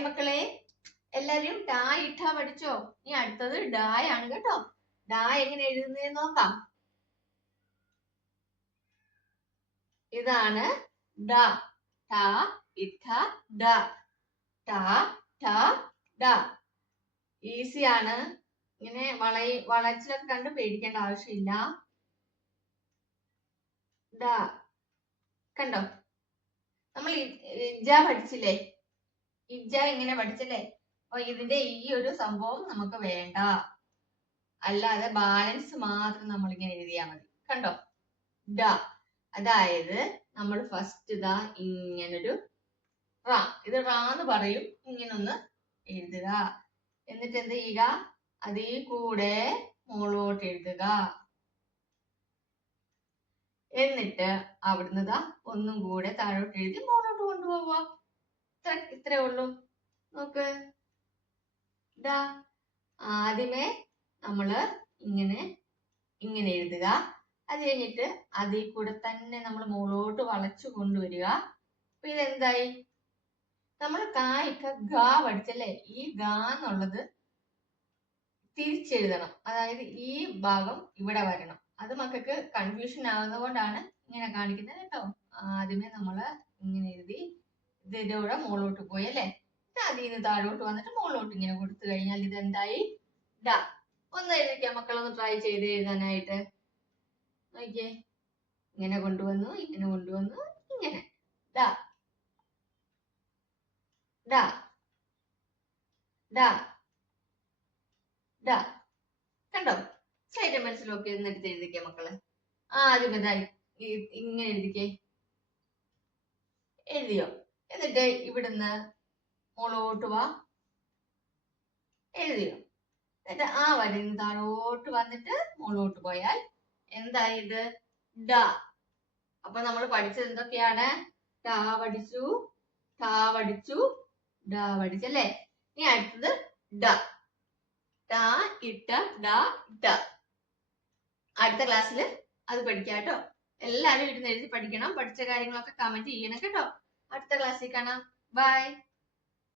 Hi മക്കളെ, എല്ലാരും ഡാ ഇട്ട പഠിച്ചോ? ഇനി അടുത്തത് ഡായാണ് കേട്ടോ. ഡാ എങ്ങനെ എഴുതുന്നതെന്ന് നോക്കാം. ഇതാണ് ഡ. ട ഇട്ട ഡ. ട ട ഡ. ഈസിയാണ്. ഇങ്ങനെ വളച്ചിലൊക്കെ കണ്ട് പേടിക്കേണ്ട ആവശ്യമില്ല. ഡ കണ്ടോ? നമ്മൾ ഇജ പഠിച്ചില്ലേ? ഇജ എങ്ങനെ പഠിച്ചല്ലേ? അപ്പൊ ഇതിന്റെ ഈ ഒരു സംഭവം നമുക്ക് വേണ്ട. അല്ലാതെ ബാലൻസ് മാത്രം നമ്മൾ ഇങ്ങനെ എഴുതിയാൽ മതി. കണ്ടോ? ഡ. അതായത് നമ്മൾ ഫസ്റ്റ് ഇതാ ഇങ്ങനൊരു റാ, ഇത് റാ എന്ന് പറയും. ഇങ്ങനൊന്ന് എഴുതുക. എന്നിട്ട് എന്ത് ചെയ്യുക? അതിൽ കൂടെ മുകളോട്ട് എഴുതുക. എന്നിട്ട് അവിടുന്ന് ഇതാ ഒന്നും കൂടെ താഴോട്ട് എഴുതി മുകളോട്ട് കൊണ്ടുപോവുക. ഇത്രേ ഉള്ളൂ. നോക്ക്, ഇതാ ആദ്യമേ നമ്മള് ഇങ്ങനെ എഴുതുക. അത് കഴിഞ്ഞിട്ട് അതിൽ കൂടെ തന്നെ നമ്മൾ മുകളോട്ട് വളച്ചു കൊണ്ടുവരിക. അപ്പൊ ഇതെന്തായി? നമ്മൾ കായ്ക്ക ഗ പഠിച്ചല്ലേ? ഈ ഗ എന്നുള്ളത് തിരിച്ചെഴുതണം. അതായത് ഈ ഭാഗം ഇവിടെ വരണം. അത് മക്കൾക്ക് കൺഫ്യൂഷൻ ആവുന്നത് കൊണ്ടാണ് ഇങ്ങനെ കാണിക്കുന്നത് കേട്ടോ. ആദ്യമേ നമ്മള് ഇങ്ങനെ എഴുതി ഇതിന്റെ കൂടെ മുകളോട്ട് പോയി അല്ലേ? അതിൽ നിന്ന് താഴോട്ട് വന്നിട്ട് മുകളോട്ട് ഇങ്ങനെ കൊടുത്തു കഴിഞ്ഞാൽ ഇതെന്തായി? ഡ. ഒന്ന് എഴുതിക്കാം മക്കളൊന്ന് ട്രൈ ചെയ്ത് എഴുതാനായിട്ട്. നോക്കിയേ, ഇങ്ങനെ കൊണ്ടുവന്നു, ഇങ്ങനെ കൊണ്ടുവന്നു, ഇങ്ങനെ ഡ ഡ ഡ ഡ. കണ്ടോ? സൈഡ് മനസ്സിലൊക്കെ എന്നിട്ട് എഴുതിക്കേ മക്കളെ. ആദ്യം ഇതായി ഇങ്ങനെ എഴുതിക്കേ. എഴുതിയോ? എന്നിട്ട് ഇവിടുന്ന് മുകളോട്ട് വാ. എഴുതിയോ? എന്നിട്ട് ആ വരയിൽ താഴോട്ട് വന്നിട്ട് മുകളോട്ട് പോയാൽ എന്തായത്? ഡ. അപ്പൊ നമ്മൾ പഠിച്ചത് എന്തൊക്കെയാണ്? ട പഠിച്ചു, ട പഠിച്ചു, ഡ പഠിച്ചല്ലേ? ഇനി അടുത്തത് ഡ. ട ഇട്ട ഡ ഡ. അടുത്ത ക്ലാസ്സിൽ അത് പഠിക്കാം കേട്ടോ. എല്ലാവരും ഇരുന്ന് എഴുതി പഠിക്കണം. പഠിച്ച കാര്യങ്ങളൊക്കെ കമന്റ് ചെയ്യണം കേട്ടോ. അടുത്ത ക്ലാസ്സിൽ കാണാം. ബൈ.